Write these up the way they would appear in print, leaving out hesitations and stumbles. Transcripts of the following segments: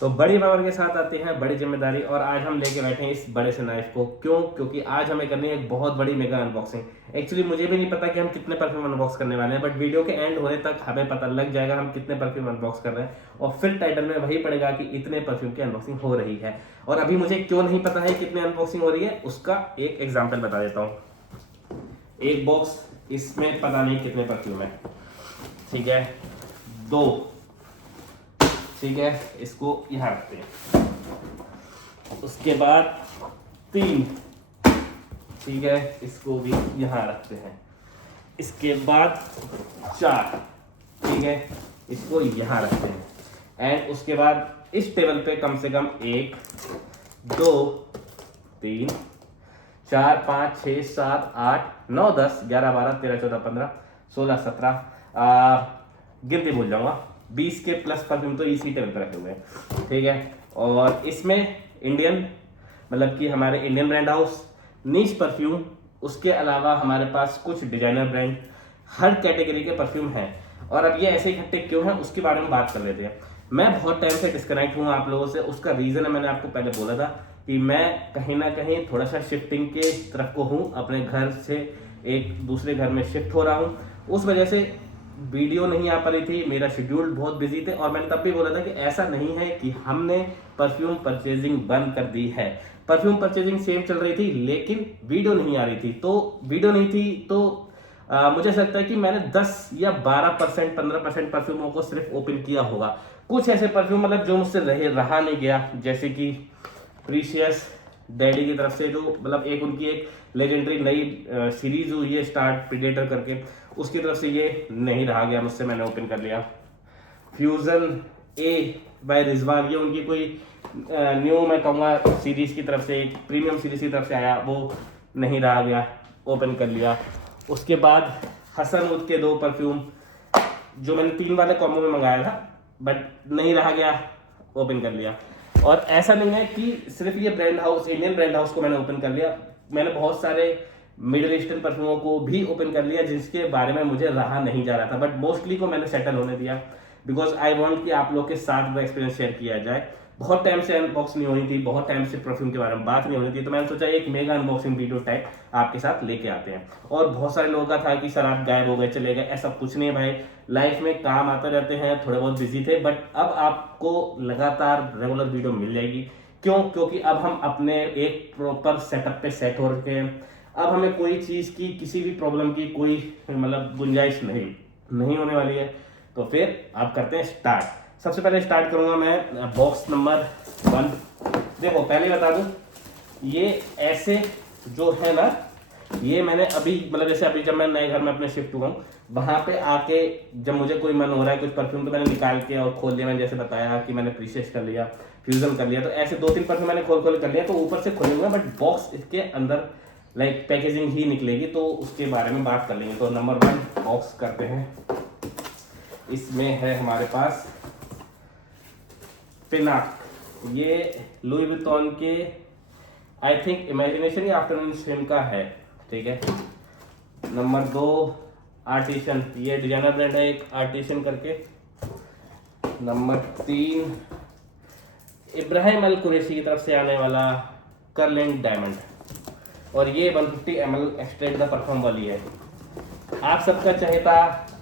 तो बड़ी पावर के साथ आती है बड़ी जिम्मेदारी, और आज हम लेके बैठे हैं इस बड़े से नाइफ को। क्यों? क्योंकि आज हमें करनी है एक बहुत बड़ी मेगा अनबॉक्सिंग। एक्चुअली मुझे भी नहीं पता कि हम कितने परफ्यूम अनबॉक्स करने वाले हैं, बट वीडियो के एंड होने तक हमें पता लग जाएगा हम कितने परफ्यूम अनबॉक्स कर रहे हैं, और फिर टाइटल में वही पड़ेगा कि इतने परफ्यूम की अनबॉक्सिंग हो रही है। और अभी मुझे क्यों नहीं पता है कितने अनबॉक्सिंग हो रही है, उसका एक एग्जाम्पल बता देता हूँ। एक बॉक्स, इसमें पता नहीं कितने परफ्यूम है, ठीक है, 2, ठीक है, इसको यहाँ रखते हैं। उसके बाद 3, ठीक है, इसको भी यहाँ रखते हैं। इसके बाद 4, ठीक है, इसको यहाँ रखते हैं। एंड उसके बाद इस टेबल पे कम से कम 1, 2, 3, 4, 5, 6, 7, 8, 9, 10, 11, 12, 13, 14, 15, 16, 17, गिनती भूल जाऊंगा, 20 के प्लस परफ्यूम तो इसी टेबल पर रखे हुए हैं, ठीक है। और इसमें इंडियन, मतलब कि हमारे इंडियन ब्रांड हाउस नीश परफ्यूम, उसके अलावा हमारे पास कुछ डिजाइनर ब्रांड, हर कैटेगरी के परफ्यूम हैं। और अब ये ऐसे इकट्ठे क्यों हैं उसके बारे में बात कर लेते हैं। मैं बहुत टाइम से डिस्कनेक्ट हूँ आप लोगों से। उसका रीज़न है, मैंने आपको पहले बोला था कि मैं कहीं ना कहीं थोड़ा सा शिफ्टिंग के तरफ को हूँ, अपने घर से एक दूसरे घर में शिफ्ट हो रहा हूँ। उस वजह से वीडियो नहीं आ पा रही थी, मेरा शेड्यूल बहुत बिजी थे। और मैंने तब भी बोला था कि ऐसा नहीं है कि हमने परफ्यूम परचेजिंग बंद कर दी है, परफ्यूम परचेजिंग सेम चल रही थी, लेकिन वीडियो नहीं आ रही थी। तो वीडियो नहीं थी तो मुझे ऐसा लगता है कि मैंने 10 या 12%, 15% परफ्यूमों को सिर्फ ओपन किया होगा। कुछ ऐसे परफ्यूम मतलब जो मुझसे रहा नहीं गया, जैसे कि प्रीशियस डैडी की तरफ से, जो मतलब एक उनकी एक लेजेंडरी नई सीरीज हुई है स्टार्ट, प्रीडेटर करके, उसकी तरफ से ये नहीं रहा गया मुझसे, मैंने ओपन कर लिया। फ्यूजन ए बाय रिजवान, ये उनकी कोई न्यू मैं कहूँगा सीरीज की तरफ से, एक प्रीमियम सीरीज की तरफ से आया, वो नहीं रहा गया, ओपन कर लिया। उसके बाद हसन उद के 2 परफ्यूम जो मैंने 3 वाले कॉम्बो में मंगाया था, बट नहीं रहा गया, ओपन कर लिया। और ऐसा नहीं है कि सिर्फ ये brand house, Indian brand house को मैंने ओपन कर लिया, मैंने बहुत सारे मिडिल ईस्टर्न परफ्यूमों को भी ओपन कर लिया जिसके बारे में मुझे रहा नहीं जा रहा था, बट मोस्टली को मैंने सेटल होने दिया, बिकॉज आई वांट कि आप लोग के साथ वो एक्सपीरियंस शेयर किया जाए। बहुत टाइम से अनबॉक्स नहीं होनी थी, बहुत टाइम से परफ्यूम के बारे में बात नहीं होनी थी, तो मैंने सोचा एक मेगा अनबॉक्सिंग वीडियो टाइप आपके साथ लेके आते हैं। और बहुत सारे लोगों का था कि सर आप गायब हो गए, चले गए, ऐसा कुछ नहीं है भाई, लाइफ में काम आते रहते हैं, थोड़े बहुत बिजी थे, बट अब आपको लगातार रेगुलर वीडियो मिल जाएगी। क्यों? क्योंकि अब हम अपने एक प्रॉपर सेटअप पे सेट हो रखे हैं। अब हमें कोई चीज़ की, किसी भी प्रॉब्लम की कोई मतलब गुंजाइश नहीं होने वाली है। तो फिर आप करते हैं स्टार्ट। सबसे पहले स्टार्ट करूंगा मैं बॉक्स नंबर 1। देखो पहले बता दूं, ये ऐसे जो है ना, ये मैंने अभी मतलब जैसे अभी जब मैं नए घर में अपने शिफ्ट हुआ हूँ, वहां पे आके जब मुझे कोई मन हो रहा है कुछ परफ्यूम, तो मैंने निकाल के और खोल लिया। मैंने जैसे बताया कि मैंने प्रीशियस कर लिया, फ्यूजन कर लिया, तो ऐसे 2-3 परफ्यूम मैंने खोल कर लिया। तो ऊपर से खुले हुए, बट बॉक्स इसके अंदर लाइक पैकेजिंग ही निकलेगी, तो उसके बारे में बात कर लेंगे। तो नंबर 1 बॉक्स करते हैं। इसमें है हमारे पास पिनाक, ये लुई विटॉन के आई थिंक इमेजिनेशन या आफ्टरनून स्विम का है, ठीक है। नंबर 2 आर्टिशन, ये डिजाइनर ब्रांड है एक आर्टिशन करके। नंबर 3 इब्राहिम अल कुरैशी की तरफ से आने वाला कर्लिंग डायमंड, और ये 150 ml एक्सट्रैक्ट द परफ्यूम वाली है। आप सबका चहेता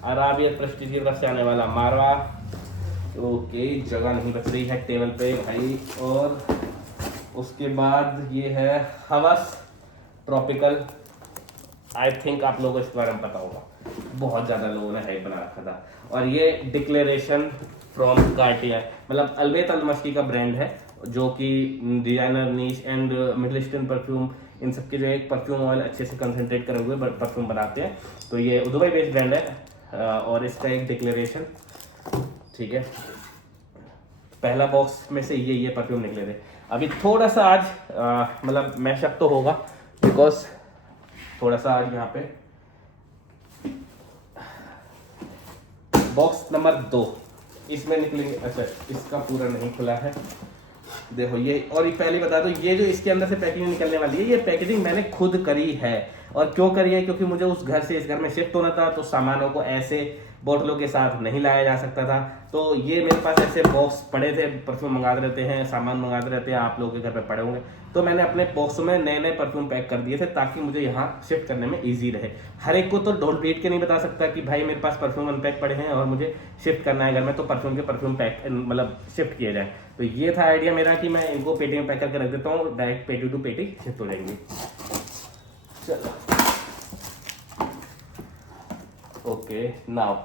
अराबियत प्रेस्टीज की तरफ से आने वाला मारवा, ओके जगह नहीं बच रही है टेबल पे भाई। और उसके बाद ये है हवस ट्रॉपिकल, आई थिंक आप लोगों को इसके बारे में पता होगा, बहुत ज़्यादा लोगों ने हाइप बना रखा था। और ये डिक्लेरेशन फ्रॉम कार्टियर, मतलब अलबेत अलमश्की का ब्रांड है, जो कि designer niche and Middle Eastern perfume, इन सब के जो एक परफ्यूम ऑयल अच्छे से कंसंट्रेट करे हुए परफ्यूम बनाते हैं। तो ये दुबई बेस्ड ब्रांड है, और इसका एक डिक्लेरेशन, ठीक है। पहला बॉक्स में से ये परफ्यूम निकले थे। अभी थोड़ा सा आज मतलब मैशअप तो होगा, बिकॉज थोड़ा सा आज यहाँ पे बॉक्स नंबर 2 इसमें निकलेंगे। अच्छा, इसका पूरा नहीं खुला है, देखो ये। और ये पहले बता दो, ये जो इसके अंदर से पैकेजिंग निकलने वाली है, ये पैकेजिंग मैंने खुद करी है। और क्यों करी है? क्योंकि मुझे उस घर से इस घर में शिफ्ट होना था, तो सामानों को ऐसे बोतलों के साथ नहीं लाया जा सकता था। तो ये मेरे पास ऐसे बॉक्स पड़े थे, परफ्यूम मंगाते रहते हैं, सामान मंगाते रहते हैं, आप लोगों के घर पे पड़े होंगे, तो मैंने अपने बॉक्स में नए नए परफ्यूम पैक कर दिए थे ताकि मुझे यहाँ शिफ्ट करने में ईजी रहे। हर एक को तो ढोल पीट के नहीं बता सकता कि भाई मेरे पास परफ्यूम अनपैक पड़े हैं और मुझे शिफ्ट करना है घर में, तो परफ्यूम के परफ्यूम पैक मतलब शिफ्ट किए जाए। तो ये था आइडिया मेरा कि मैं इनको पेटी में पैक करके रख देता हूँ, डायरेक्ट पेटी टू पेटी शिफ्ट हो जाएंगी। चलो ओके, नाउ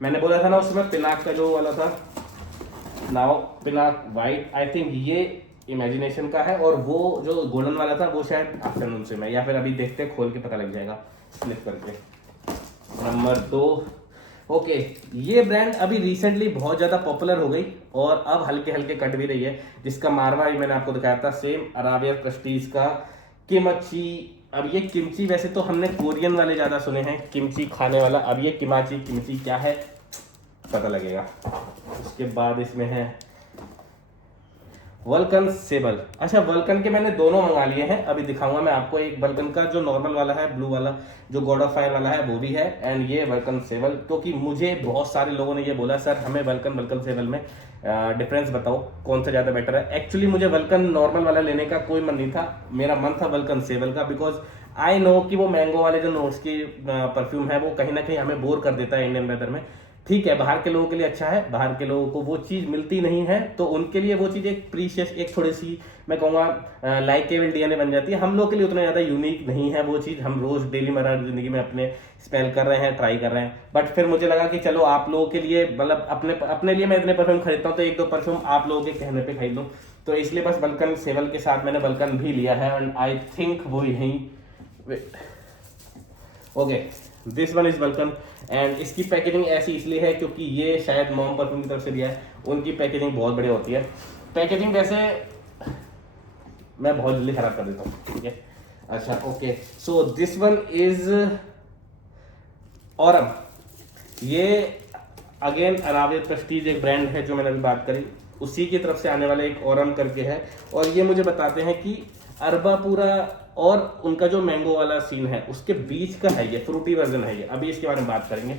मैंने बोला था ना उसमें पिनाक का जो वाला था, नाउ पिनाक वाइट, आई थिंक ये इमेजिनेशन का है, और वो जो गोल्डन वाला था वो शायद आफ्टरनून से मैं, या फिर अभी देखते खोल के पता लग जाएगा स्लिप करके। नंबर 2, ओके, ये ब्रांड अभी रिसेंटली बहुत ज़्यादा पॉपुलर हो गई और अब हल्के हल्के कट भी रही है, जिसका मारवा भी मैंने आपको दिखाया था, सेम अराबिया प्रेस्टीज का किमची। अब ये किमची वैसे तो हमने कोरियन वाले ज़्यादा सुने हैं, किमची खाने वाला, अब ये किमची क्या है पता लगेगा। उसके बाद इसमें है वल्कन सेबल। अच्छा, वल्कन के मैंने दोनों मंगा लिए हैं, अभी दिखाऊंगा मैं आपको। एक वल्कन का जो नॉर्मल वाला है, ब्लू वाला जो गॉड ऑफ फायर वाला है वो भी है, एंड ये वल्कन सेबल। क्योंकि मुझे बहुत सारे लोगों ने ये बोला सर हमें वल्कन सेबल में डिफरेंस बताओ कौन सा ज़्यादा बेटर है। एक्चुअली मुझे वल्कन नॉर्मल वाला लेने का कोई मन नहीं था, मेरा मन था वल्कन सेबल का, बिकॉज आई नो कि वो मैंगो वाले जो नोट्स की परफ्यूम है वो कहीं ना कहीं हमें बोर कर देता है इंडियन वेदर में। ठीक है, बाहर के लोगों के लिए अच्छा है, बाहर के लोगों को वो चीज़ मिलती नहीं है, तो उनके लिए वो चीज़ एक प्रीशियस, एक थोड़ी सी मैं कहूँगा लाइकेबल डीएनए बन जाती है। हम लोग के लिए उतना ज़्यादा यूनिक नहीं है वो चीज़, हम रोज़ डेली मर्रा ज़िंदगी में अपने स्मेल कर रहे हैं, ट्राई कर रहे हैं। बट फिर मुझे लगा कि चलो आप लोगों के लिए, मतलब अपने लिए मैं इतने परफ्यूम खरीदता हूँ तो एक दो परफ्यूम आप लोगों के कहने पर खरीद लूँ, तो इसलिए बस वल्कन सेबल के साथ मैंने वल्कन भी लिया है, एंड आई थिंक वो यहीं, okay, this one is vulcan. And इसकी पैकेजिंग ऐसी इसलिए है क्योंकि ये शायद मॉम परफ्यूम की तरफ से दिया है, उनकी पैकेजिंग बहुत बढ़िया होती है। पैकेजिंग वैसे मैं बहुत जल्दी खराब कर देता हूँ, ठीक है। अच्छा okay, so this one is Aurum. ये अगेन अराबिया प्रेस्टीज एक ब्रांड है जो मैंने अभी बात करी, उसी की तरफ से आने वाला एक ऑरम करके है, और ये मुझे बताते हैं कि अरबापूरा और उनका जो मैंगो वाला सीन है उसके बीच का है, ये फ्रूटी वर्जन है ये, अभी इसके बारे में बात करेंगे।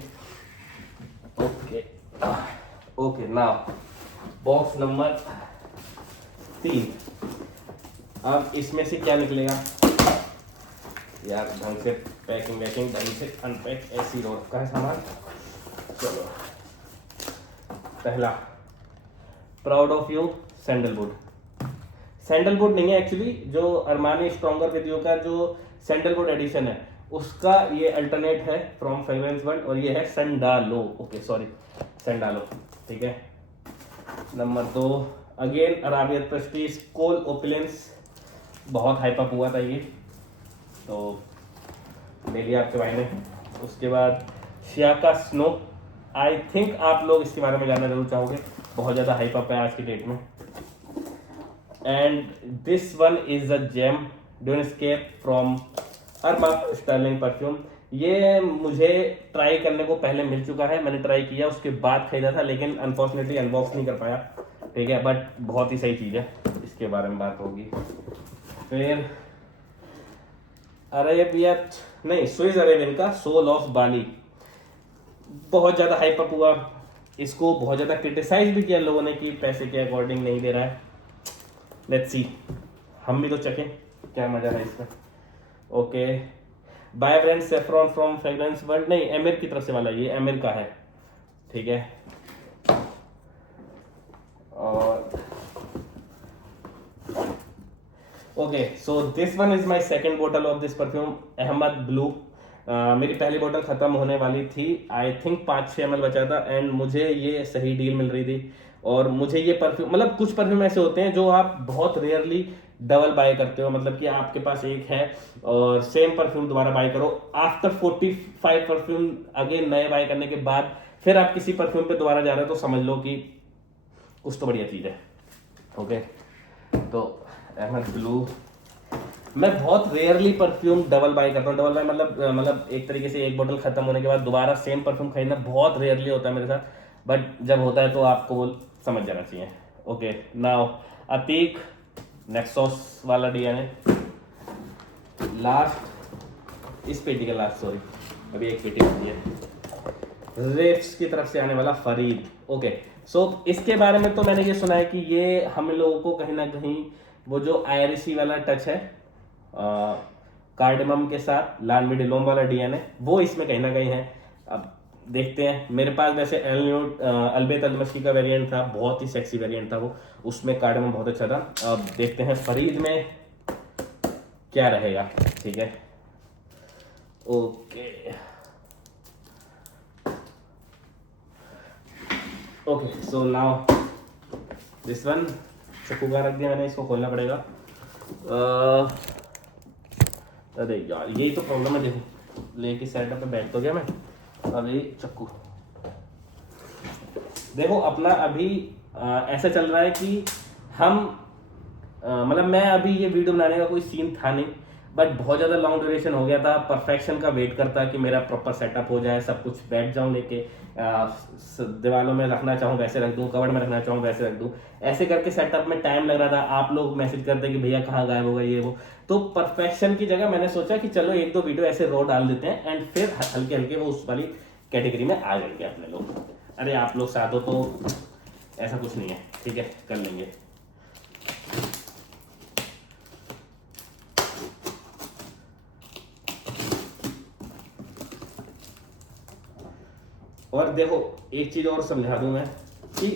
Okay okay, now box number 3। अब इसमें से क्या निकलेगा यार, ढंग से पैकिंग वैकिंग ढंग से अनपैक ऐसी रोड का है सामान। चलो, पहला proud of you sandalwood. Sandalwood नहीं है एक्चुअली, जो अरमानी स्ट्रॉन्गर विद यू का जो सैंडलवुड एडिशन है उसका ये अल्टरनेट है फ्रॉम फ्रेग्रेंस वर्ल्ड, और ये है सैंडालो। ओके सॉरी, सैंडालो, ठीक है। नंबर 2 अगेन अराबियन प्रेस्टीज कोल ओपुलेंस, बहुत हाइप अप हुआ था ये, तो ले लिया आपके भाई ने। उसके बाद शियाका स्नो, आई थिंक आप लोग इसके बारे में जानना जरूर चाहोगे, बहुत ज़्यादा हाइप अप है आज की डेट में। And this one is a gem dunescape from Arma Sterling perfume. ये मुझे ट्राई करने को पहले मिल चुका है, मैंने ट्राई किया उसके बाद खरीदा था, लेकिन अनफॉर्चुनेटली अनबॉक्स नहीं कर पाया, ठीक है, बट बहुत ही सही चीज़ है, इसके बारे में बात होगी। फिर अरेबिया नहीं, स्विस अरेबियन का सोल ऑफ बाली, बहुत ज़्यादा हाइप अप हुआ, इसको बहुत ज़्यादा क्रिटिसाइज भी किया लोगों ने कि पैसे के अकॉर्डिंग नहीं दे रहा है। लेट्स सी, हम भी तो चखें क्या मजा है इसमें। Okay, by brand saffron from fragrance world, नहीं एमिर की तरफ से वाला, ये एमिर का है, ठीक है। और okay, so this one is my second बोतल of this perfume Ahmed blue. मेरी पहली बोतल खत्म होने वाली थी, आई थिंक 5-6 ml बचा था, एंड मुझे ये सही डील मिल रही थी। और मुझे ये परफ्यूम, मतलब कुछ परफ्यूम ऐसे होते हैं जो आप बहुत रेयरली डबल बाय करते हो, मतलब कि आपके पास एक है और सेम परफ्यूम दोबारा बाय करो, आफ्टर 45 परफ्यूम अगेन नए बाय करने के बाद फिर आप किसी परफ्यूम पे दोबारा जा रहे हो, तो समझ लो कि कुछ तो बढ़िया चीज़ है। ओके, तो अहमद ब्लू, मैं बहुत रेयरली परफ्यूम डबल बाय करता हूँ। डबल बाय मतलब एक तरीके से एक बोतल खत्म होने के बाद दोबारा सेम परफ्यूम खरीदना बहुत रेयरली होता है मेरे साथ, बट जब होता है तो आपको वो समझ जाना चाहिए। ओके, नाउ अतीक नेक्सोस वाला डीएनए, लास्ट इस पेटी का लास्ट, सॉरी अभी एक पेटी बची है, रेफ्स की तरफ से आने वाला फरीद। ओके, सो इसके बारे में तो मैंने ये सुना है कि ये हम लोगों को कहीं ना कहीं वो जो आयरिशी वाला टच है कार्डेमम के साथ लाल मिडिलोम वाला डीएनए वो इसमें कहीं ना कहीं है। अब देखते हैं, मेरे पास वैसे अल्बेत अलमशकी का वेरिएंट था, बहुत ही सेक्सी वेरिएंट था वो, उसमें कार्डेमम बहुत अच्छा था। अब देखते हैं फरीद में क्या रहेगा। ठीक है, okay okay, so now this one चक्कू का रख दिया मैंने, इसको खोलना पड़ेगा। अरे यार यही तो प्रॉब्लम है, देखो लेके सेटअप पे बैठ तो गया मैं, अभी चक्कू देखो अपना अभी ऐसा चल रहा है कि हम मतलब मैं अभी ये वीडियो बनाने का कोई सीन था नहीं, बट बहुत ज़्यादा लॉन्ग ड्यूरेशन हो गया था, परफेक्शन का वेट करता कि मेरा प्रॉपर सेटअप हो जाए, सब कुछ बैठ जाऊं लेके, दीवारों में रखना चाहूँ वैसे रख दूं, कवर में रखना चाहूँ वैसे रख दूं, ऐसे करके सेटअप में टाइम लग रहा था। आप लोग मैसेज करते कि भैया कहाँ गायब हो गए ये वो, तो परफेक्शन की जगह मैंने सोचा कि चलो एक दो वीडियो ऐसे रो डाल देते हैं एंड फिर हल्के हल्के वो उस वाली कैटेगरी में आ जाएंगे अपने लोग। अरे आप लोग साथ हो तो ऐसा कुछ नहीं है, ठीक है कर लेंगे। और देखो एक चीज और समझा दूं मैं कि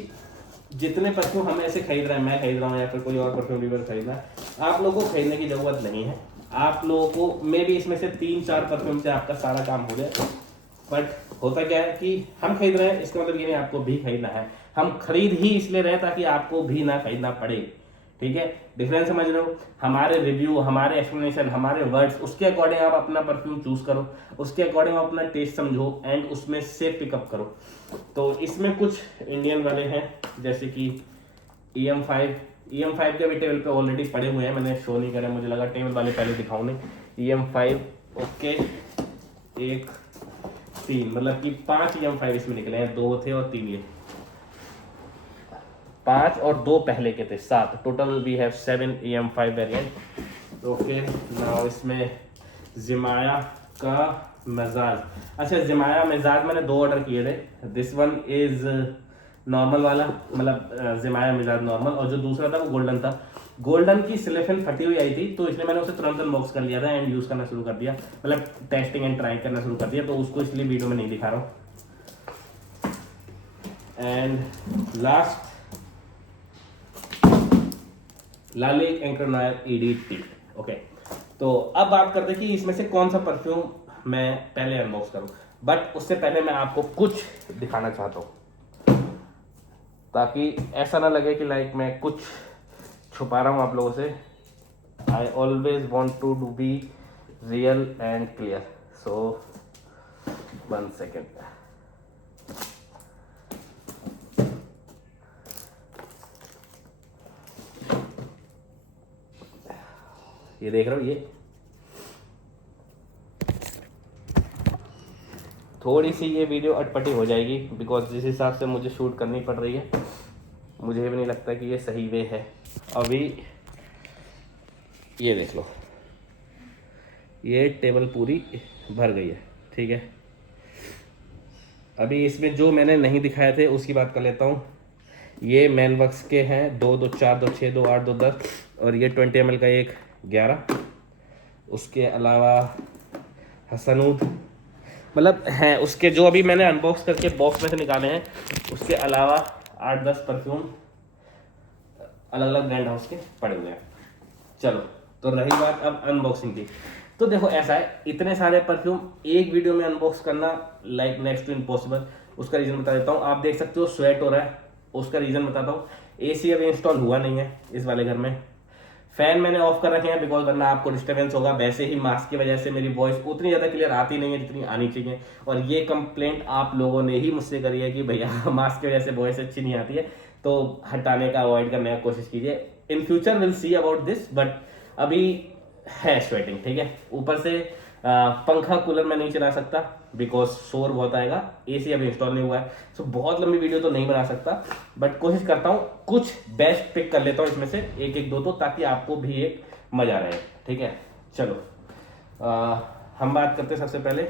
जितने परफ्यूम हम ऐसे खरीद रहे हैं, मैं खरीद रहा हूँ या फिर कोई और परफ्यूम डीलर खरीद रहा है, आप लोगों को खरीदने की जरूरत नहीं है। आप लोगों को मे भी इसमें से 3-4 परफ्यूम से आपका सारा काम हो जाए, बट होता क्या है कि हम खरीद रहे हैं इसका मतलब ये नहीं आपको भी खरीदना है, हम खरीद ही इसलिए रहे ताकि आपको भी ना खरीदना पड़े। ठीक है, डिफरेंस समझ रहे हो? हमारे रिव्यू, हमारे एक्सप्लेनेशन, हमारे वर्ड्स, उसके अकॉर्डिंग आप अपना परफ्यूम चूज करो, उसके अकॉर्डिंग आप अपना टेस्ट समझो एंड उसमें से पिकअप करो। तो इसमें कुछ इंडियन वाले हैं जैसे कि EM5 के भी टेबल पे ऑलरेडी पड़े हुए हैं, मैंने शो नहीं करा, मुझे लगा टेबल वाले पहले दिखाऊं नहीं। EM5 ओके, 1 3 मतलब कि 5 EM5 इसमें निकले हैं, 2 थे और 3 ये, 5 और 2 पहले के थे, 7 total. We have 7 EM5 variant. Okay, now इसमें जिमाया का मिजाज, अच्छा जिमाया मिजाज मैंने 2 ऑर्डर किए थे। दिस वन इज नॉर्मल वाला, मतलब जिमाया मिजाज नॉर्मल, और जो दूसरा था वो गोल्डन था। गोल्डन की सिलेफिन फटी हुई आई थी तो इसलिए मैंने उसे तुरंत अनबॉक्स कर लिया था एंड यूज करना शुरू कर दिया, मतलब टेस्टिंग एंड ट्राई करना शुरू कर दिया, तो उसको इसलिए वीडियो में नहीं दिखा रहा हूँ। And last Lalique Encre EDT। Okay, तो अब बात करते हैं कि इसमें से कौन सा परफ्यूम मैं पहले अनबॉक्स करूं, बट उससे पहले मैं आपको कुछ दिखाना चाहता हूं ताकि ऐसा ना लगे कि लाइक मैं कुछ छुपा रहा हूं आप लोगों से। I always want to be real and clear, so 1 second. ये देख रहे हो, ये थोड़ी सी ये वीडियो अटपटी हो जाएगी बिकॉज जिस हिसाब से मुझे शूट करनी पड़ रही है मुझे भी नहीं लगता कि ये सही वे है। अभी ये देख लो, ये टेबल पूरी भर गई है, ठीक है। अभी इसमें जो मैंने नहीं दिखाए थे उसकी बात कर लेता हूँ। ये मैनवर्क्स के हैं 2, 2, 4, 2, 6, 2, 8, 2, 10, और ये 20 ml का एक 11। उसके अलावा हसनूद, मतलब हैं उसके जो अभी मैंने अनबॉक्स करके बॉक्स में से निकाले हैं, उसके अलावा 8-10 परफ्यूम अलग अलग ब्रांड हाउस के पड़े हुए हैं। चलो, तो रही बात अब अनबॉक्सिंग की, तो देखो ऐसा है, इतने सारे परफ्यूम एक वीडियो में अनबॉक्स करना लाइक नेक्स्ट टू इम्पॉसिबल। उसका रीज़न बता देता हूँ, आप देख सकते हो स्वेट हो रहा है, उसका रीज़न बताता हूँ। AC अभी इंस्टॉल हुआ नहीं है इस वाले घर में, फैन मैंने ऑफ कर रखे हैं बिकॉज वरना आपको डिस्टर्बेंस होगा। वैसे ही मास्क की वजह से मेरी वॉइस उतनी ज़्यादा क्लियर आती नहीं है जितनी आनी चाहिए, और ये कंप्लेंट आप लोगों ने ही मुझसे करी है कि भैया मास्क की वजह से वॉइस अच्छी नहीं आती है, तो हटाने का अवॉइड करने का कोशिश कीजिए। In future will see about this, but अभी है स्वेटिंग, ठीक है। ऊपर से पंखा कूलर मैं नहीं चला सकता बिकॉज शोर बहुत आएगा। AC अभी इंस्टॉल नहीं हुआ है, सो बहुत लंबी वीडियो तो नहीं बना सकता, बट कोशिश करता हूँ कुछ बेस्ट पिक कर लेता हूँ इसमें से एक एक दो, तो ताकि आपको भी एक मजा रहे, ठीक है। चलो हम बात करते हैं सबसे पहले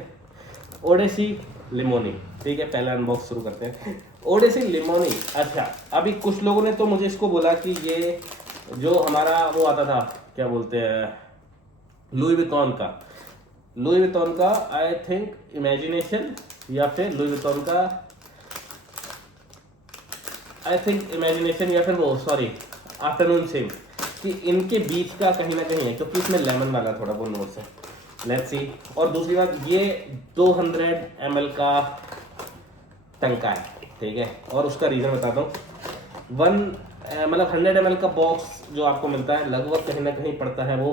ओडेसी लिमोनी। ठीक है, पहला अनबॉक्स शुरू करते हैं। ओडेसी लिमोनी। अच्छा, अभी कुछ लोगों ने तो मुझे इसको बोला कि ये जो हमारा वो आता था, क्या बोलते हैं, लुई विटॉन का आई थिंक इमेजिनेशन, या फिर लुई विटॉन का आई थिंक इमेजिनेशन, या फिर वो सॉरी आफ्टरनून सेम, कि इनके बीच का कहीं ना कहीं है, क्योंकि इसमें लेमन वाला थोड़ा वो नोट्स है। Let's see. और दूसरी बात, ये 200 ml का टंका है। ठीक है, और उसका रीज़न बताता हूँ। मतलब 100 ml का बॉक्स जो आपको मिलता है लगभग कहीं ना कहीं पड़ता है वो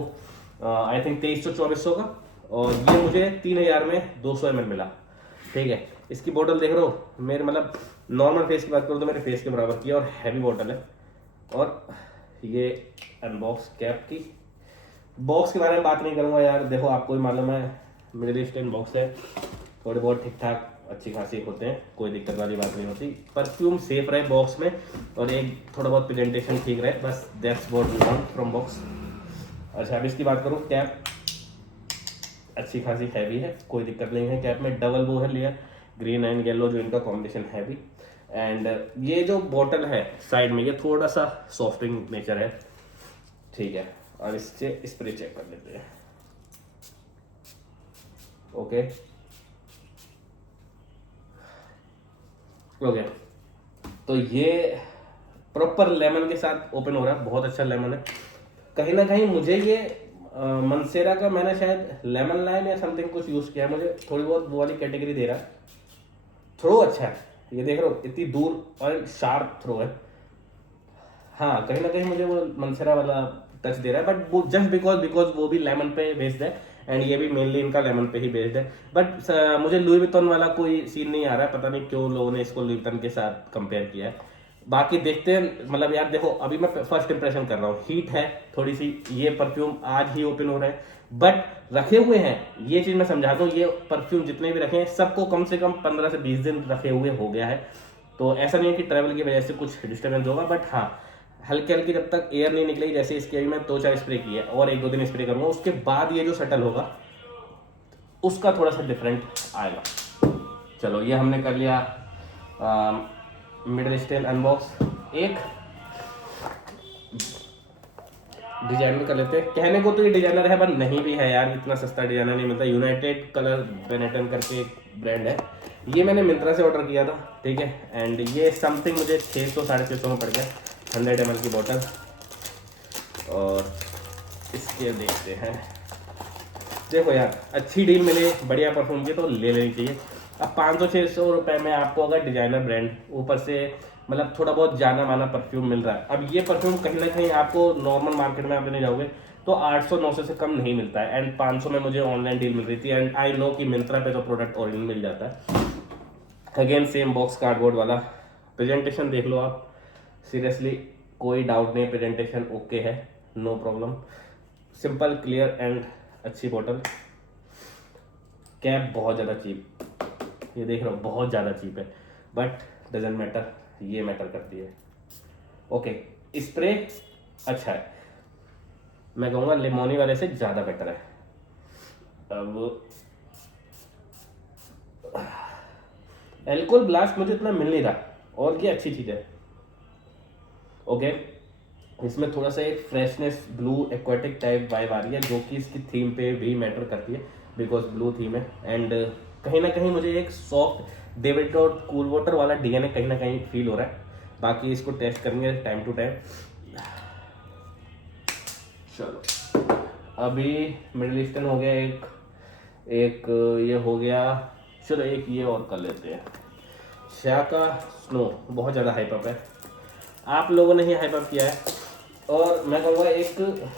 आई थिंक 2300-2400 का, और ये मुझे 3000 में 200 ml मिला। ठीक है, इसकी बोतल देख रहे हो, मेरे मतलब नॉर्मल फेस की बात करूँ तो मेरे फेस के बराबर की है, और हैवी बोतल है। और ये अनबॉक्स कैप की, बॉक्स के बारे में बात नहीं करूँगा यार, देखो आपको ही मालूम है मिडिल ईस्टर्न बॉक्स है, थोड़े बहुत ठीक ठाक अच्छी खासी होते हैं, कोई दिक्कत वाली बात नहीं होती। परफ्यूम सेफ रहे बॉक्स में, और एक थोड़ा बहुत प्रेजेंटेशन ठीक रहे, बस that's what we want from box. अच्छा, अब इसकी बात करूँ, कैप अच्छी खासी हैवी है, कोई दिक्कत नहीं है। कैप में डबल वो है लेयर, ग्रीन एंड येलो जो इनका कॉम्बिनेशन हैवी। एंड ये जो बॉटल है साइड में, ये थोड़ा सा सॉफ्टिंग नेचर है। ठीक है, और इससे स्प्रे चेक कर लेते हैं। ओके ओके, तो ये प्रॉपर लेमन के साथ ओपन हो रहा है, बहुत अच्छा लेमन है। कहीं ना कहीं मुझे ये मंसेरा का मैंने शायद लेमन लाइम या समथिंग कुछ यूज़ किया है, मुझे थोड़ी बहुत वो वाली कैटेगरी दे रहा है। थ्रो अच्छा है, ये देख रहे हो इतनी दूर और शार्प थ्रो है। हाँ, कहीं ना कहीं मुझे वो मंसेरा वाला टच दे रहा है, बट वो जस्ट बिकॉज वो भी लेमन पे बेस्ड है, एंड ये भी मेनली इनका लेमन पे ही बेस्ड है। बट मुझे लुई विटॉन वाला कोई सीन नहीं आ रहा है, पता नहीं क्यों लोगों ने इसको लुई विटॉन के साथ कंपेयर किया है। बाकी देखते हैं, मतलब यार देखो, अभी मैं फर्स्ट इंप्रेशन कर रहा हूँ, हीट है थोड़ी सी, ये परफ्यूम आज ही ओपन हो रहा है, बट रखे हुए हैं, ये चीज मैं समझाता हूँ, ये परफ्यूम जितने भी रखे हैं सबको कम से कम 15 से 20 दिन रखे हुए हो गया है। तो ऐसा नहीं है कि ट्रैवल की वजह से कुछ डिस्टर्बेंस होगा, बट हाँ, हल्की हल्की जब तक एयर नहीं निकलेगी, जैसे इसके अभी मैं 2-4 स्प्रे किए, और 1-2 दिन स्प्रे करूंगा, उसके बाद ये जो सेटल होगा उसका थोड़ा सा डिफरेंट आएगा। चलो, ये हमने कर लिया मिडिल ईस्टर्न अनबॉक्स। एक डिजाइनर कर लेते हैं। कहने को तो ये डिजाइनर है, पर नहीं भी है यार, इतना सस्ता डिजाइनर नहीं मिलता। यूनाइटेड कलर बेनेटन करके एक ब्रांड है, ये मैंने मिंत्रा से ऑर्डर किया था। ठीक है, एंड ये समथिंग मुझे 600-650 में पड़ गया, 100 ml की बोतल। और इसके देखते हैं, देखो यार, अच्छी डील मिले बढ़िया परफ्यूम की तो ले लेनी चाहिए। अब 500-600 रुपए में आपको अगर डिजाइनर ब्रांड ऊपर से मतलब थोड़ा बहुत जाना माना परफ्यूम मिल रहा है, अब ये परफ्यूम कहीं ना कहीं आपको नॉर्मल मार्केट में आप लेने जाओगे तो 800-900 से कम नहीं मिलता है, एंड 500 में मुझे ऑनलाइन डील मिल रही थी, एंड आई नो कि मिंत्रा पे तो प्रोडक्ट ओरिजिनल मिल जाता है। अगेन सेम बॉक्स, कार्डबोर्ड वाला। प्रेजेंटेशन देख लो आप, सीरियसली कोई डाउट नहीं, प्रेजेंटेशन ओके है, no problem, simple clear and अच्छी बॉटल। कैप बहुत ज़्यादा चीप, ये देख रहा हूँ बहुत ज़्यादा चीप है, बट डजेंट मैटर, ये मैटर करती है। ओके, स्प्रे अच्छा है, मैं कहूँगा लिमोनी वाले से ज़्यादा बेटर है। अब एल्कोहल ब्लास्ट मुझे इतना मिल नहीं रहा, और ये अच्छी चीज़ है। ओके, इसमें थोड़ा सा एक freshness, blue aquatic type vibe आ रही है, जो कि इसकी थीम पे भी मैटर करती है, बिकॉज ब्लू थीम है। एंड कहीं ना कहीं मुझे एक सॉफ्ट डेविड और कूल वाटर वाला डीएनए कहीं ना कहीं फील हो रहा है। बाकी इसको टेस्ट करेंगे टाइम टू टाइम। चलो, अभी मिडिल ईस्टर्न हो गया, एक एक ये हो गया। चलो, एक ये और कर लेते हैं। शाका स्नो बहुत ज़्यादा हाइप अप है, आप लोगों ने ही हाइप अप किया है, और मैं कहूँगा एक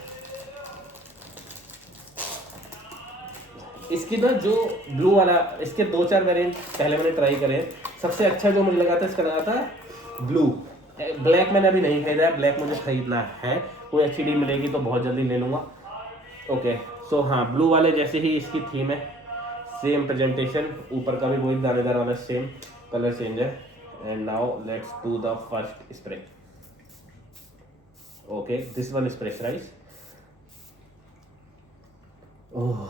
इसकी ना जो ब्लू वाला, इसके 2-4 वेरिएंट पहले मैंने ट्राई करे, सबसे अच्छा जो मुझे लगा था इसका लगा था ब्लू। ब्लैक मैंने अभी नहीं खरीदा है, ब्लैक मुझे खरीदना है, कोई अच्छी डील मिलेगी तो बहुत जल्दी ले लूँगा। ओके, सो हाँ, ब्लू वाले जैसे ही इसकी थीम है, सेम प्रेजेंटेशन, ऊपर का भी वही दानेदार वाला, सेम कलर चेंज है। And now let's do the first spray. Okay, this one is pressurise. Oh,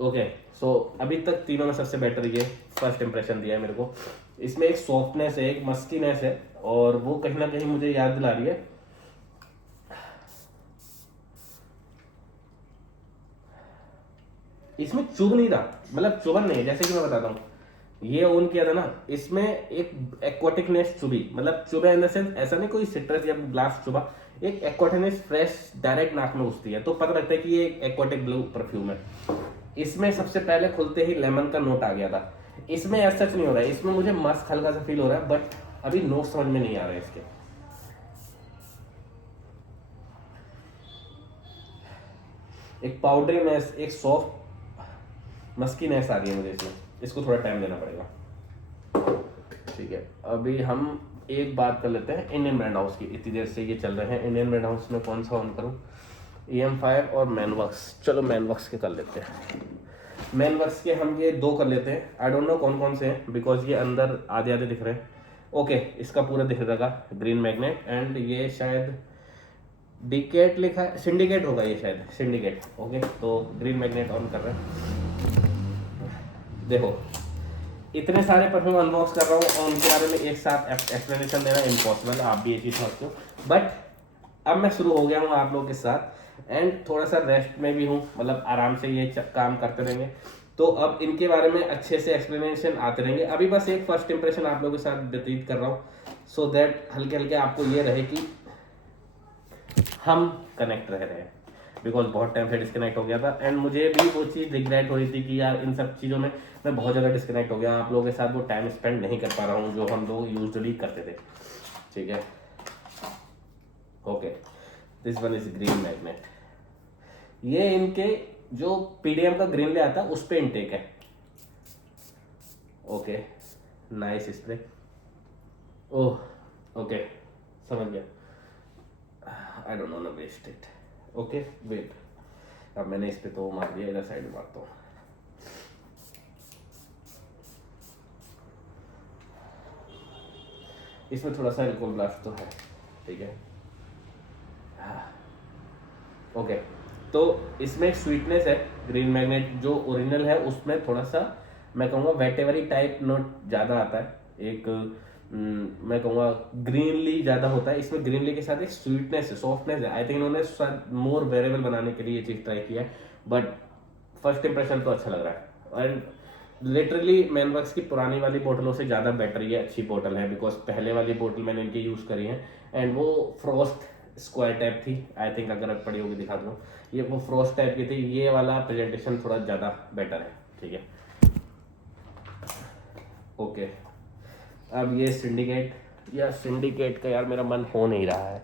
okay so अभी तक तीनों में सबसे बेटर ये फर्स्ट इंप्रेशन दिया है मेरे को। इसमें एक सॉफ्टनेस है, एक मस्कीनेस है, और वो कहीं ना कहीं मुझे याद दिला रही है इसमें चुभ नहीं रहा, मतलब चुभन नहीं है। जैसे कि मैं बताता हूँ, ये ऑन किया था ना, इसमें एक एक्वाटिकनेस चुभी, मतलब चुभे इन द सेंस ऐसा नहीं कोई सिट्रस या ग्लास चुभा, एक एक्वाटिकनेस फ्रेश डायरेक्ट नाक में घुसती है, तो पता लगता है कि ये एक एक्वाटिक ब्लू परफ्यूम है। इसमें सबसे पहले खुलते ही लेमन का नोट आ गया था। इसमें ऐसा सच नहीं हो रहा है, इसमें मुझे मस्क हल्का सा फील हो रहा है, बट अभी नोट समझ में नहीं आ रहा है इसके। एक पाउडरीनेस, एक सॉफ्ट मस्कीनेस आ रही है मुझे इसमें, इसको थोड़ा टाइम देना पड़ेगा। ठीक है, अभी हम एक बात कर लेते हैं इंडियन ब्रांड हाउस की। इतनी देर से ये चल रहे हैं, इंडियन ब्रांड हाउस में कौन सा ऑन करूँ, EM5 और मैनवर्क्स। चलो मैनवर्क्स के कर लेते हैं। मैनवर्क्स के हम ये दो कर लेते हैं, आई डोंट नो कौन कौन से हैं, बिकॉज ये अंदर आधे आधे दिख रहे हैं। ओके, इसका पूरा दिख रहेगा ग्रीन मैग्नेट, एंड ये शायद डिकेट लिखा है, सिंडिकेट होगा ये शायद, सिंडिकेट। ओके, तो ग्रीन मैग्नेट ऑन कर रहे हैं। देखो इतने सारे परफ्यूम अनबॉक्स कर रहा हूँ और उनके बारे में एक साथ एक्सप्लेनेशन देना इम्पॉसिबल, आप भी ये चीज़ समझते हो। बट अब मैं शुरू हो गया हूँ आप लोगों के साथ, एंड थोड़ा सा रेस्ट में भी हूँ, मतलब आराम से ये काम करते रहेंगे, तो अब इनके बारे में अच्छे से एक्सप्लेनेशन आते रहेंगे। अभी बस एक फर्स्ट इंप्रेशन आप लोगों के साथ व्यतीत कर रहा हूँ, सो दैट हल्के हल्के आपको ये रहे कि हम कनेक्ट रह रहे हैं, बिकॉज बहुत टाइम से डिस्कनेक्ट हो गया था, एंड मुझे भी वो चीज़ रिग्रेट हो रही थी कि यार इन सब चीज़ों में मैं बहुत ज़्यादा डिस्कनेक्ट हो गया, आप लोगों के साथ वो टाइम स्पेंड नहीं कर पा रहा हूँ जो हम लोग यूजुअली करते थे। ठीक है, okay, this one is green magnet. ये इनके जो PDM का ग्रीन ले आता है उस पर इनटेक है। Okay, nice spray. Oh okay, समझ गया। I don't know waste it. Okay wait, अब मैंने इस पे तो मार दिया, इधर साइड मारता हूँ। इसमें थोड़ा सा एल्कोहल ब्लास्ट तो है, ठीक है। ओके, तो इसमें एक स्वीटनेस है, ग्रीन मैग्नेट जो ओरिजिनल है उसमें थोड़ा सा मैं कहूँगा वेटेवरी टाइप नोट ज़्यादा आता है, एक मैं कहूँगा ग्रीनली ज़्यादा होता है। इसमें ग्रीनली के साथ एक स्वीटनेस है, सॉफ्टनेस है। आई थिंक इन्होंने मोर वेरेबल बनाने के लिए ये चीज़ ट्राई किया है, बट फर्स्ट इंप्रेशन तो अच्छा लग रहा है। एंड लिटरली मैनवर्क्स की पुरानी वाली बोतलों से ज़्यादा बेटर ये अच्छी बोतल है, बिकॉज पहले वाली बोतल मैंने इनकी यूज़ करी है, एंड वो फ्रॉस्ट स्क्वायर टाइप थी। आई थिंक अगर आप पड़ी होगी दिखा दूँ, ये वो फ्रॉस्ट टाइप की थी। ये वाला प्रेजेंटेशन थोड़ा ज़्यादा बेटर है, ठीक है। ओके, अब ये सिंडिकेट, या सिंडिकेट का यार मेरा मन हो नहीं रहा है।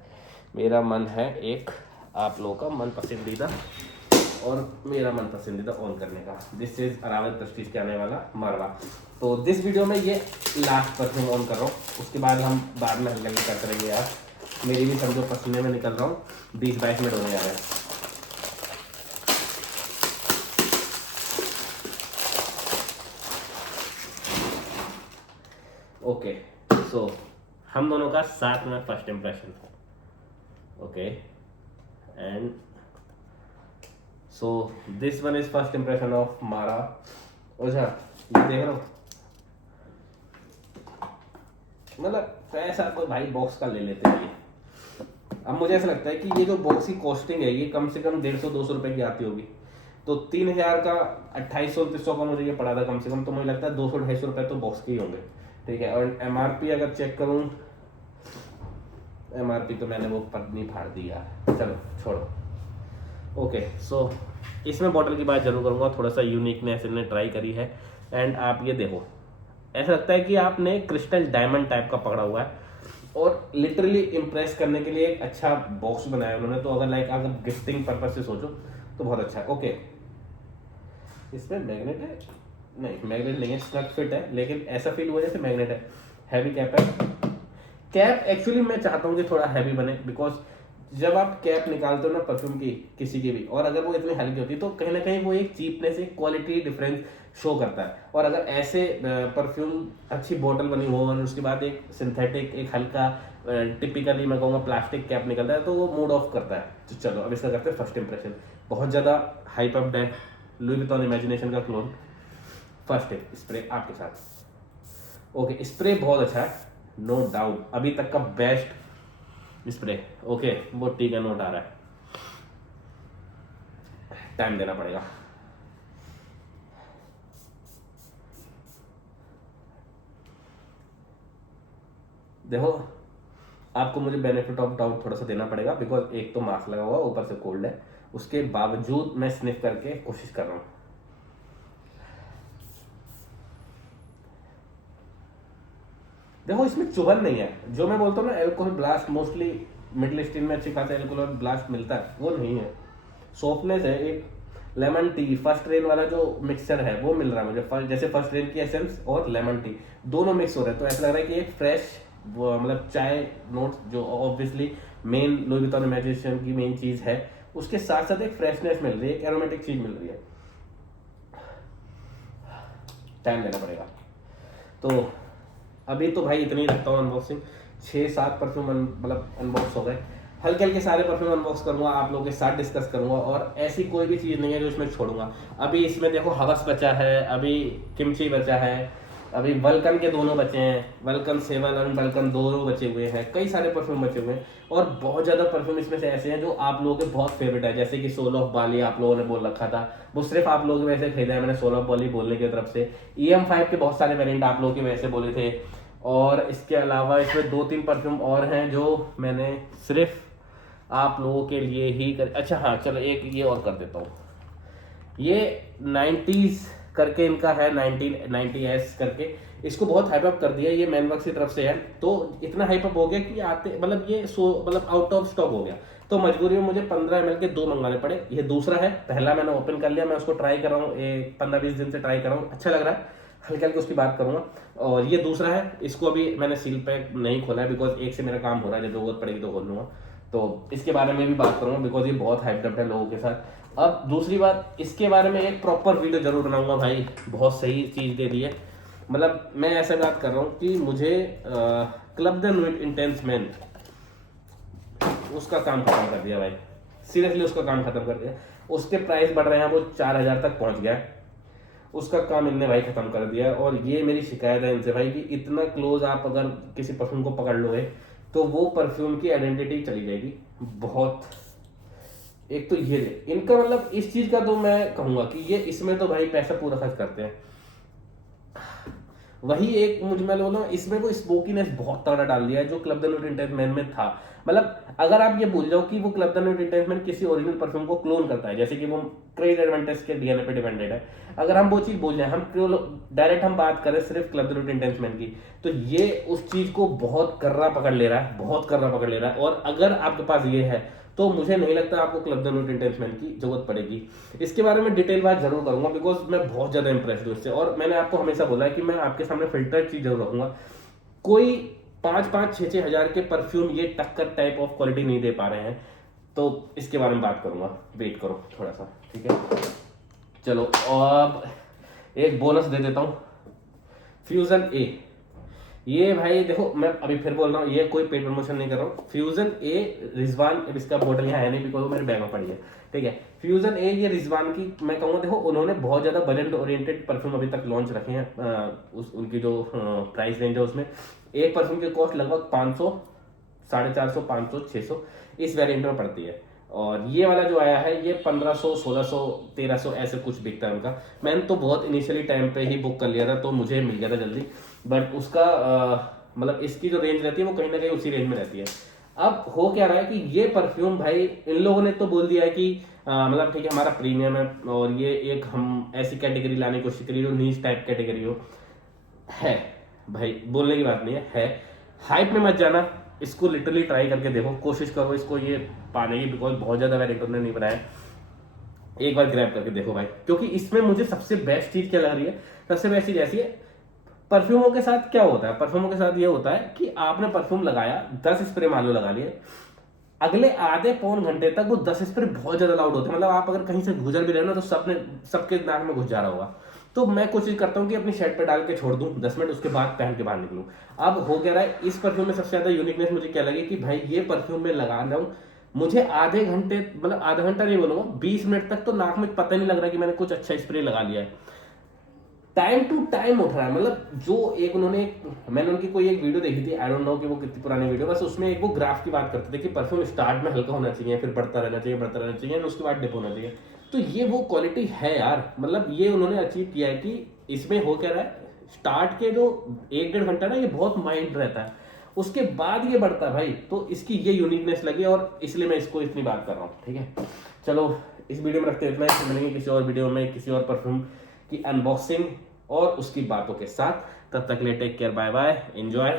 मेरा मन है एक आप लोगों का मन पसंदीदा और मेरा मन पसंदीदा ऑन करने का। दिस इज अरावत प्रेस्टीज के आने वाला मारवा। तो दिस वीडियो में ये लास्ट परफ्यूम ऑन कर रहा हूँ, उसके बाद हम बाद में हल्के हल्के करते रहेंगे। यार मेरी भी समझो पसीने में निकल रहा हूँ, 20-22 मिनट होने जा रहे हैं। ओके, सो हम दोनों का साथ में first impression. Okay, and so this one is first impression of मारा। ओझा ये देख रहा हूँ, मतलब पैसा तो भाई बॉक्स का ले लेते हैं ये। अब मुझे ऐसा लगता है कि ये जो बॉक्स की कॉस्टिंग है ये कम से कम 150-200 रुपए की आती होगी, तो 3000 का 2800-2900 का मुझे ये पड़ा था कम से कम, तो मुझे लगता है 200-250 रुपए तो बॉक्स के ही होंगे, ठीक है। और MRP अगर चेक करूँ, MRP तो मैंने वो पत्नी फाड़ दी यार, चलो छोड़ो। ओके, सो इसमें बॉटल की बात जरूर करूँगा, थोड़ा सा यूनिकनेस इन्होंने ट्राई करी है। एंड आप ये देखो, ऐसा लगता है कि आपने क्रिस्टल डायमंड टाइप का पकड़ा हुआ है, और लिटरली इम्प्रेस करने के लिए एक अच्छा बॉक्स बनाया उन्होंने। तो अगर गिफ्टिंग पर्पज से सोचो तो बहुत अच्छा है। ओके, इसमें मैग्नेट है? नहीं, मैग्नेट नहीं है, स्नग फिट है, लेकिन ऐसा फील हुआ जैसे मैग्नेट है। हैवी कैप है। कैप एक्चुअली मैं चाहता हूँ कि थोड़ा हैवी बने, बिकॉज जब आप कैप निकालते हो ना परफ्यूम की किसी की भी, और अगर वो इतनी हल्की होती है तो कहीं ना कहीं वो एक चीपनेस, एक क्वालिटी डिफरेंस शो करता है। और अगर ऐसे परफ्यूम अच्छी बोतल बनी हो और उसके बाद एक सिंथेटिक, एक हल्का टिपिकली मैं कहूँगा प्लास्टिक कैप निकलता है, तो वो मूड ऑफ करता है। तो चलो अब इसका करते हैं फर्स्ट इंप्रेशन। बहुत ज़्यादा हाइप अप है, लुई विटॉन इमेजिनेशन का क्लोन फर्स्ट है स्प्रे आपके साथ। ओके, स्प्रे बहुत अच्छा है, नो डाउट, अभी तक का बेस्ट स्प्रे। ओके, वो टी का नोट आ रहा है, टाइम देना पड़ेगा। देखो, आपको मुझे बेनिफिट ऑफ डाउट थोड़ा सा देना पड़ेगा, बिकॉज एक तो मास्क लगा हुआ, ऊपर से कोल्ड है, उसके बावजूद मैं स्निफ करके कोशिश कर रहा हूँ। देखो, इसमें चुभन नहीं है, जो मैं बोलता हूँ ना alcohol blast, mostly middle east में अच्छी खासा एल्कोहल ब्लास्ट मिलता है, वो नहीं है। सॉफ्टनेस है, एक लेमन टी फर्स्ट रेन वाला जो मिक्सचर है वो मिल रहा है मुझे, जैसे फर्स्ट रेन की एसेंस और लेमन टी दोनों मिक्स हो रहे हैं, तो ऐसा लग रहा है कि एक फ्रेश मतलब चाय नोट्स, जो obviously main Louis Vuitton imagination की मेन चीज है, उसके साथ साथ एक फ्रेशनेस मिल रही है, एक एरोमेटिक चीज मिल रही है। टाइम देना पड़ेगा। तो अभी तो भाई इतनी रखता हूँ अनबॉक्सिंग, 6-7 परफ्यूम मतलब अनबॉक्स हो गए, हल्के हल्के सारे परफ्यूम अनबॉक्स करूंगा, आप लोगों के साथ डिस्कस करूंगा, और ऐसी कोई भी चीज़ नहीं है जो इसमें छोड़ूंगा। अभी इसमें देखो हवस बचा है, अभी किमची बचा है, अभी वल्कन के दोनों बचे हैं, वल्कन 7 और वल्कन दोनों बचे हुए हैं, कई सारे परफ्यूम बचे हुए हैं, और बहुत ज़्यादा परफ्यूम इसमें से ऐसे हैं जो आप लोगों के बहुत फेवरेट है, जैसे कि सोल ऑफ बाली आप लोगों ने बोल रखा था, वो सिर्फ आप लोगों की वजह से खरीदा है मैंने, सोल ऑफ बाली बोलने की तरफ से। EM5 के बहुत सारे वेरिएंट आप लोगों की वजह से बोले थे, और इसके अलावा इसमें 2-3 परफ्यूम और हैं जो मैंने सिर्फ आप लोगों के लिए ही अच्छा हाँ चलो एक ये और कर देता हूँ, ये 90s करके इनका है, 1990s करके, इसको बहुत हाइप अप कर दिया, ये मैनवर्क्स की तरफ से है, तो इतना हाइप अप हो गया कि आते मतलब ये मतलब आउट ऑफ स्टॉक हो गया, तो मजबूरी में मुझे 15 ml के 2 मंगाने पड़े। ये दूसरा है, पहला मैंने ओपन कर लिया, मैं उसको ट्राई कर रहा हूँ, 15-20 दिन से ट्राई कर रहा हूँ, अच्छा लग रहा है, हल्के हल्के उसकी बात करूंगा। और ये दूसरा है, इसको अभी मैंने सील पैक नहीं खोला है, बिकॉज एक से मेरा काम हो रहा है, जब जरूरत पड़ेगी तो खोल लूंगा, तो इसके बारे में भी बात करूंगा, बिकॉज ये बहुत हाइप्ड है लोगों के साथ। अब दूसरी बात, इसके बारे में एक प्रॉपर वीडियो जरूर बनाऊंगा भाई, बहुत सही चीज दे दी है, मतलब मैं ऐसा बात कर रहा हूँ कि मुझे क्लब द इंटेंस मैन उसका काम खत्म कर दिया भाई, सीरियसली उसका काम खत्म कर दिया, उसके प्राइस बढ़ रहे हैं, वो 4000 तक पहुंच गया है, उसका काम इनने भाई खत्म कर दिया। और ये मेरी शिकायत है इनसे भाई कि इतना क्लोज आप अगर किसी परफ्यूम को पकड़ लोगे तो वो परफ्यूम की आइडेंटिटी चली जाएगी बहुत। एक तो ये इनका मतलब इस चीज का तो मैं कहूंगा कि ये इसमें तो भाई पैसा पूरा खर्च करते हैं। वही एक मुझे मैं बोलूँ इसमें वो स्मोकीनेस बहुत तगड़ा डाल दिया है जो club the note intense man में था। मतलब अगर आप ये भूल जाओ कि वो club the note intense man किसी ओरिजिनल परफ्यूम को क्लोन करता है, जैसे कि वो क्रेज एडवेंटेज के डीएनए पे डिपेंडेड है, अगर हम वो चीज भूल जाए, हम डायरेक्ट हम बात करें सिर्फ club the note intense man की, तो ये उस चीज को बहुत कर्रा पकड़ ले रहा है, बहुत कर्रा पकड़ ले रहा है। और अगर आपके पास ये है तो मुझे नहीं लगता आपको club the note intense man की जरूरत पड़ेगी। इसके बारे में डिटेल बात जरूर करूंगा, बिकॉज मैं बहुत ज्यादा इंप्रेस्ड हूँ इससे, और मैंने आपको हमेशा बोला है कि मैं आपके सामने फिल्टर चीज जरूर रखूंगा। कोई 5-5, 6-6 हजार के परफ्यूम ये टक्कर टाइप ऑफ क्वालिटी नहीं दे पा रहे हैं, तो इसके बारे में बात करूंगा, वेट करो थोड़ा सा, ठीक है। चलो अब एक बोनस दे देता हूँ, फ्यूजन ए। ये भाई देखो मैं अभी फिर बोल रहा हूँ, ये कोई पेड प्रमोशन नहीं कर रहा हूँ, फ्यूजन ए रिजवान, इसका बॉटल यहाँ है नहीं बिकॉज वो मेरे बैग में पड़ी है, ठीक है। फ्यूजन ए ये रिजवान की मैं कहूँगा, देखो उन्होंने बहुत ज्यादा बजट ओरिएंटेड परफ्यूम अभी तक लॉन्च रखे हैं, उनकी जो प्राइस रेंज है उसमें एक परफ्यूम की कॉस्ट लगभग 500, 450, 500, 600 इस वेरिएंट में पड़ती है। और ये वाला जो आया है ये 1500, 1600, 1300 ऐसे कुछ बिकता है उनका। मैंने तो बहुत इनिशियली टाइम पे ही बुक कर लिया था तो मुझे मिल गया था जल्दी, बट उसका मतलब इसकी जो रेंज रहती है वो कहीं ना कहीं उसी रेंज में रहती है। अब हो क्या रहा है कि ये परफ्यूम भाई इन लोगों ने तो बोल दिया है कि मतलब ठीक है हमारा प्रीमियम है, और ये एक हम ऐसी कैटेगरी लाने की कोशिश करी जो नीच टाइप कैटेगरी हो, है भाई बोलने की बात नहीं है। हाइप में मत जाना, इसको लिटरली ट्राई करके देखो, कोशिश करो इसको ये पाने की, बिकॉज बहुत ज्यादा वेरिएंट उन्होंने नहीं बनाया, एक बार ग्रैब करके देखो भाई। क्योंकि इसमें मुझे सबसे बेस्ट चीज क्या लग रही है, सबसे बेस्ट चीज ऐसी है, परफ्यूमों के साथ क्या होता है, परफ्यूमों के साथ ये होता है कि आपने परफ्यूम लगाया, 10 स्प्रे मान लो लगा लिए, अगले आधे पौन घंटे तक वो 10 स्प्रे बहुत ज्यादा लाउड होते हैं, मतलब आप अगर कहीं से गुजर भी रहे हो ना तो सबके नाक में घुस जा रहा होगा। तो मैं कोशिश करता हूँ कि अपनी शर्ट पे डाल के छोड़ दूं 10 मिनट, उसके बाद पहन के बाहर निकलूं। अब हो क्या रहा है, इस परफ्यूम में सबसे ज्यादा यूनिकनेस मुझे क्या लगी कि भाई ये परफ्यूम में लगा रहा हूँ, मुझे आधे घंटे, मतलब आधा घंटा नहीं बोलूंगा, 20 मिनट तक तो नाक में पता नहीं लग रहा कि मैंने कुछ अच्छा स्प्रे लगा लिया है। टाइम टू टाइम उठ रहा है, मतलब जो एक उन्होंने, मैंने उनकी कोई एक वीडियो देखी थी, आई डोंट नो कि वो कितनी पुरानी वीडियो, बस उसमें एक वो ग्राफ की बात करते थे कि परफ्यूम स्टार्ट में हल्का होना चाहिए, फिर बढ़ता रहना चाहिए, बढ़ता रहना चाहिए, उसके बाद डिप होना चाहिए। तो ये वो क्वालिटी है यार, मतलब ये उन्होंने अचीव किया है कि इसमें हो क्या रहा है, स्टार्ट के जो 1-1.5 घंटा ना ये बहुत माइंड रहता है, उसके बाद ये बढ़ता है भाई। तो इसकी ये यूनिकनेस लगी और इसलिए मैं इसको इतनी बात कर रहा हूँ। ठीक है, चलो इस वीडियो में रखते हैं इतना ही, मिलेंगे किसी और वीडियो में किसी और परफ्यूम की अनबॉक्सिंग और उसकी बातों के साथ। तब तक ले take care, bye bye, enjoy.